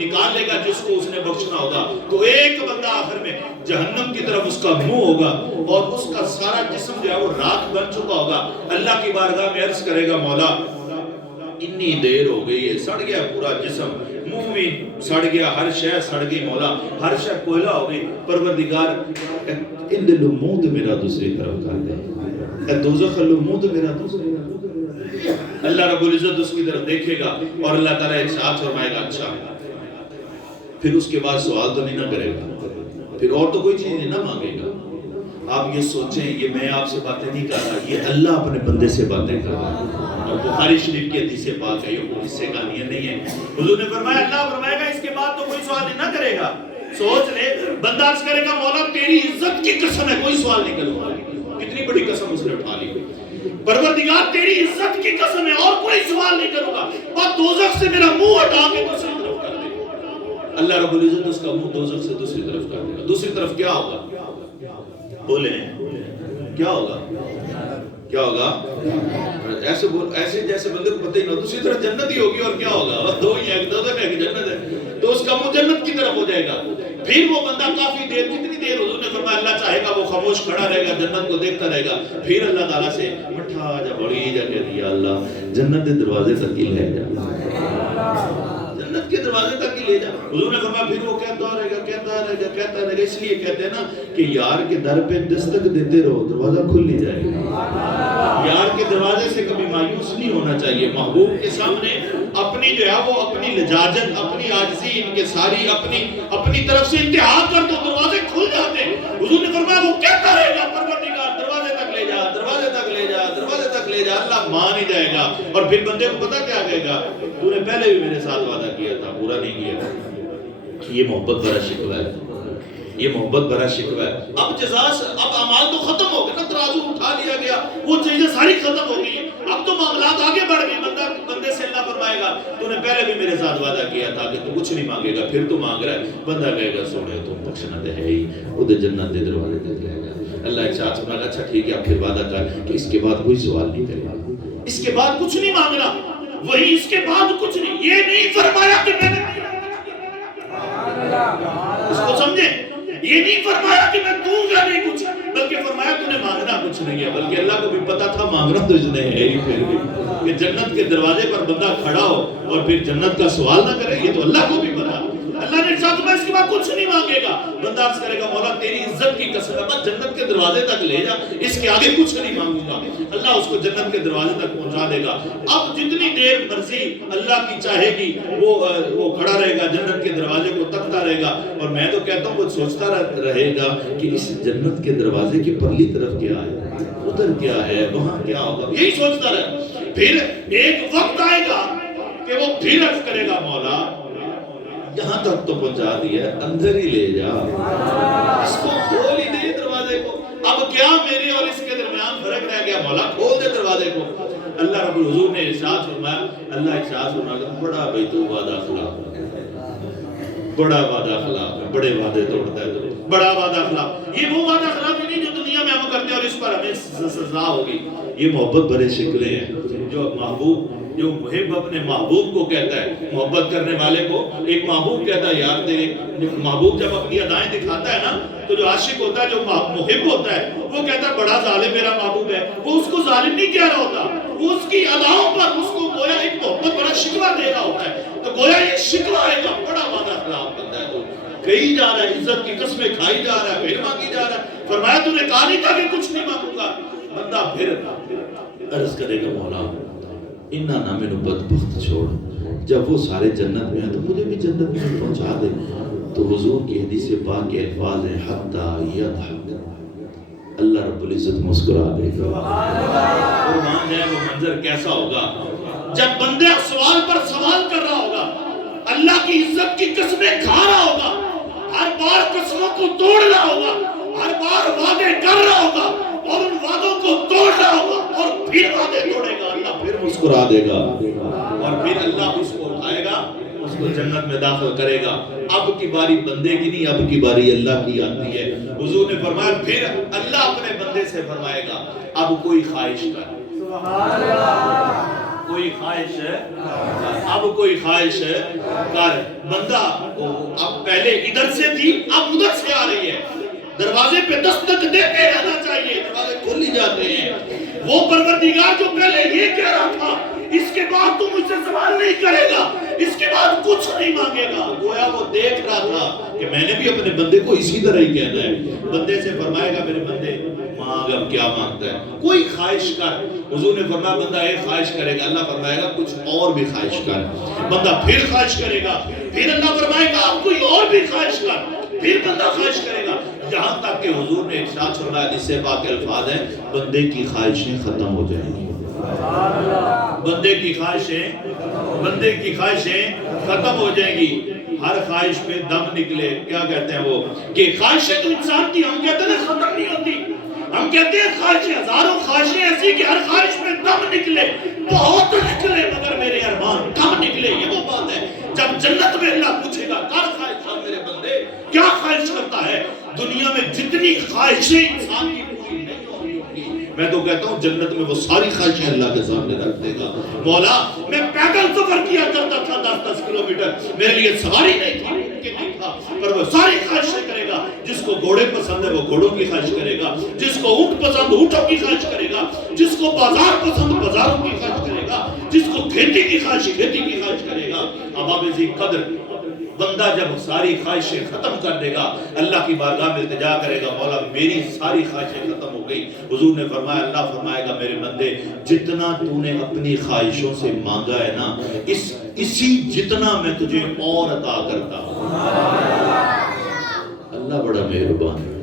نکال لے گا جس کو اس نے بخشنا ہوگا. تو ایک بندہ آخر میں جہنم کی طرف اس کا منہ ہوگا اور اس کا سارا جسم جو ہے وہ راکھ بن چکا ہوگا. اللہ کی بارگاہ میں عرض کرے گا مولا اتنی دیر ہو گئی ہے, سڑ گیا پورا جسم, منہ بھی سڑ گیا, ہر شے سڑ گئی مولا, ہر شے کوئلہ ہو گئی. پروردگار ان دلو منہ تو میرا دوسری طرف کر دے, اے دوزخ لو منہ تو میرا دوسری طرف. اللہ رب العزت اس کی طرف دیکھے گا اور اللہ تعالیٰ ایک ساتھ فرمائے گا اچھا. پھر اس کے بعد سوال تو نہیں نہ کرے گا, پھر اور تو کوئی چیز نہیں نہ مانگے گا. آپ یہ سوچیں, یہ میں آپ سے باتیں نہیں کر رہا, یہ اللہ اپنے بندے سے باتیں کر رہا ہے. اور بخاری شریف کی حدیث پاک ہے, یہ اس سے کہانیاں نہیں ہیں. حضور نے فرمایا, اللہ فرمائے گا اس کے بعد تو کوئی سوال نہیں نہ کرے گا. سوچ لے, بندہ عرض کرے گا مولا تیری عزت کی قسم ہے کوئی سوال نہیں کروں گا. کتنی بڑی قسم اس نے اٹھا لی. پروردگار تیری عزت کی قسم ہے اور کوئی سوال نہیں کروں گا, اور دوزخ سے میرا منہ ہٹا کے دوسری طرف کر دے گا. اللہ رب العزت اس کا منہ دوزخ سے دوسری طرف کر دے گا. دوسری طرف کیا ہوگا بولیں, کیا ہوگا, کیا ہوگا؟ ایسے جیسے بندے کو پتہ ہی نہ, دوسری طرف جنت ہی ہوگی اور کیا ہوگا, دو ہی ہے, دو ہے کہ جنت ہے, تو اس کا منہ جنت کی طرف ہو جائے گا. پھر وہ بندہ کافی دیر, کتنی دیر, حضور نے فرمایا اللہ چاہے گا وہ خاموش کھڑا رہے گا, جنت کو دیکھتا رہے گا. پھر اللہ تعالیٰ سے مٹھا جا بڑی جگہ دیا, اللہ جنت کے دروازے تک ہی لے جا, جنت کے دروازے تک ہی لے جا. حضور نے فرمایا پھر وہ کہتا رہے گا, کہتا رہے گا, کہتا رہے گا. اس لیے کہتے ہیں نا کہ یار کے در پہ دستک دیتے رہو, دروازہ کھل نہیں جائے گا. یار کے دروازے سے کبھی مایوس نہیں ہونا چاہیے. محبوب کے سامنے اپنی جو ہے وہ اپنی لجاجت, اپنی عاجزی, ان کے ساری اپنی طرف سے انتہا کر دو, دروازے کھل جاتے ہیں. حضور نے فرمایا وہ کہتا رہے گا پروردگار دروازے تک لے جا, دروازے تک لے جا, دروازے تک لے جا. اللہ مان ہی جائے گا. اور پھر بندے کو پتہ کیا کہے گا, تو نے پہلے بھی میرے ساتھ وعدہ کیا تھا, پورا نہیں کیا. یہ محبت بڑا شکوہ ہے, یہ محبت بڑا شکوہ ہے. اب جزاس, اب اعمال تو ختم ہو گئے نا, ترازو اٹھا لیا گیا, وہ چیزیں ساری ختم ہو گئی. اب تو معاملات آگے بڑھ گئے. بندے سے اللہ فرمائے گا تو نے پہلے بھی میرے ساتھ وعدہ کیا تھا کہ تو کچھ نہیں مانگے گا, پھر تو مانگ رہا ہے. بندہ کہے گا سوڑے تو بخشنا دے ہے ہی, وہ دے جنت دے دروازے تک لے گا. اللہ ایک ساتھ سنا, اچھا ٹھیک ہے, اب پھر وعدہ کر کہ اس کے بعد کوئی سوال نہیں کرے گا, اس کے بعد کچھ نہیں مانگنا. وہی اس کے بعد کچھ نہیں. یہ نہیں فرمایا کہ میں نے, اس کو سمجھے, یہ نہیں فرمایا کہ میں دوں گا نہیں کچھ, بلکہ فرمایا تو نے مانگنا کچھ نہیں ہے. بلکہ اللہ کو بھی پتا تھا مانگنا تو اس نے ہے ہی. پھر بھی کہ جنت کے دروازے پر بندہ کھڑا ہو اور پھر جنت کا سوال نہ کرے, یہ تو اللہ کو بھی پتا. اللہ نے ارشاد فرمایا اس کے بعد کچھ نہیں مانگے گا. بندہ عرض کرے گا مولا تیری عزت کی قسم ہے, بس جنت کے دروازے تک لے جا, اس کے آگے کچھ نہیں مانگوں گا. اللہ اس کو جنت کے دروازے تک پہنچا دے گا. اب جتنی دیر مرضی اللہ کی چاہے گی وہ کھڑا رہے گا, جنت کے دروازے کو تکتا رہے گا. اور میں تو کہتا ہوں وہ سوچتا رہے گا کہ اس جنت کے دروازے کی پرلی طرف کیا ہے, ادھر کیا ہے, وہاں کیا ہوگا, یہی سوچتا رہے. پھر ایک وقت آئے گا کہ وہ پھر عرض کرے گا مولا یہاں تک تو پہنچا دیا, اندر ہی لے جا, اس کو کھول ہی دے دروازے کو. اب کیا میرے اور اس کے درمیان فرق رہ گیا, مولا کھول دے دروازے کو. اللہ رب الحضور نے ارشاد فرمایا, اللہ ارشاد فرمایا بڑا بھائی تو وعدہ خلاف, بڑا وعدہ خلاف ہے, بڑے وعدے توڑتا ہے, تو بڑا وعدہ خلاف. یہ وہ وعدہ خلاف نہیں جو دنیا میں ہم کرتے ہیں اور اس پر ہمیں سزا ہوگی. یہ محبت بڑے شکلے ہیں جو محبوب, جو محب اپنے محبوب کو کہتا ہے, محبت کرنے والے کو ایک محبوب کہتا ہے یار تیرے محبوب جب اپنی ادائیں دکھاتا ہے نا, تو جو عاشق ہوتا ہے, جو محب ہوتا ہے, وہ کہتا ہے بڑا ظالم میرا محبوب ہے. وہ اس کو ظالم نہیں کہہ رہا ہوتا, وہ اس کی اداؤں پر اس کو گویا ایک محبت بڑا شکوہ دے رہا ہوتا ہے. تو گویا یہ شکوہ آئے گا, بڑا وعدہ خلاف بنتا ہے, تو کہیں جا رہا ہے, عزت کی قسمیں کھائی جا رہا ہے, پھر مانگی جا رہا ہے. فرمایا تو نے کہا نہیں تھا کہ کچھ نہیں مانگوں گا. بندہ پھر عرض کرے گا مولا انہا نہ میں نے بدبخت چھوڑ, جب وہ سارے جنت میں ہیں تو مجھے بھی جنت میں پہنچا دے. تو حضور کی حدیث پاک کے الفاظ ہیں حتی یضحک, اللہ رب العزت مسکرا دے گا. قربان ہے وہ منظر کیسا ہوگا جب بندے سوال پر سوال کر رہا ہوگا, اللہ کی عزت کی قسمیں کھا رہا ہوگا, ہر بار قسموں کو توڑ رہا ہوگا, ہر بار وعدے کر رہا ہوگا اور ان وعدوں کو توڑ رہا ہوگا, اور پھر وعدے توڑے گا, اللہ پھر مسکرا دے گا, اور پھر اللہ اس کو اٹھائے گا, اس کو جنت میں داخل کرے گا. اب کی باری بندے کی نہیں, اب کی باری اللہ کی آتی ہے. حضور نے فرمایا پھر اللہ اپنے بندے سے فرمائے گا اب کوئی خواہش کر, کوئی خواہش ہے, اب کوئی خواہش کر. بندہ اب پہلے ادھر سے تھی اب ادھر سے آ رہی ہے، دروازے پہ دستک دیتے رہنا چاہیے، دروازے کھل ہی جاتے ہیں۔ وہ پروردگار جو پہلے یہ کہہ رہا تھا اس کے بعد تو مجھ سے سوال نہیں کرے گا، اس کے بعد کچھ نہیں مانگے گا، گویا وہ دیکھ رہا تھا کہ میں نے بھی اپنے بندے کو اسی طرح ہی کہنا ہے۔ بندے سے فرمائے گا میرے بندے مانگ اب کیا مانگتا ہے، کوئی خواہش کر۔ حضور نے فرمایا بندہ ایک خواہش کرے گا، اللہ فرمائے گا کچھ اور بھی خواہش کر۔ بندہ پھر خواہش کرے گا، پھر اللہ فرمائے گا اب کوئی اور بھی خواہش کر، پھر بندہ خواہش کرے گا، یہاں تک کہ حضور نے ارشاد فرمایا، حدیث پاک کے الفاظ ہیں، بندے کی خواہشیں ختم ہو جائیں گی۔ بندے کی خواہشیں ختم ہو جائیں گی۔ ہر خواہش پہ دم نکلے، کیا کہتے ہیں وہ کہ خواہشیں تو انسان کی ہم کہتے ہیں ختم نہیں ہوتی، ہم کہتے ہیں خواہشیں ہزاروں خواہشیں ایسی کہ ہر خواہش پہ دم نکلے، بہت نکلے مگر میرے ارمان کم نکلے۔ یہ وہ بات ہے جب جنت میں اللہ پوچھے گا کیا خواہش ہے میرے بندے، کیا خواہش کرتا ہے؟ دنیا میں جتنی خواہشیں انسان کی پوری نہیں ہوگی، میں تو کہتا ہوں جنت میں وہ ساری خواہشیں اللہ کے سامنے رکھ دے گا۔ مولا میں پیدل سفر کیا کرتا تھا 10-10 کلومیٹر، میرے لیے سواری نہیں تھی، ممکن نہیں تھا، پر وہ ساری خواہشیں کرے گا۔ جس کو گھوڑے پسند ہے وہ گھوڑوں کی خواہش کرے گا، جس کو اونٹ پسند اونٹوں کی خواہش کرے گا، جس کو بازار پسند بازاروں کی خواہش کرے گا، جس کو کھیتی کی خواہش کھیتی کی خواہش کرے گا۔ اباب ذی قدر بندہ جب ساری خواہشیں ختم کر دے گا، اللہ کی بارگاہ میں التجا کرے گا، مولا میری ساری خواہشیں ختم ہو گئی۔ حضور نے فرمایا، اللہ فرمائے گا میرے بندے جتنا تو نے اپنی خواہشوں سے مانگا ہے نا، اسی جتنا میں تجھے اور عطا کرتا ہوں۔ اللہ بڑا مہربان ہے۔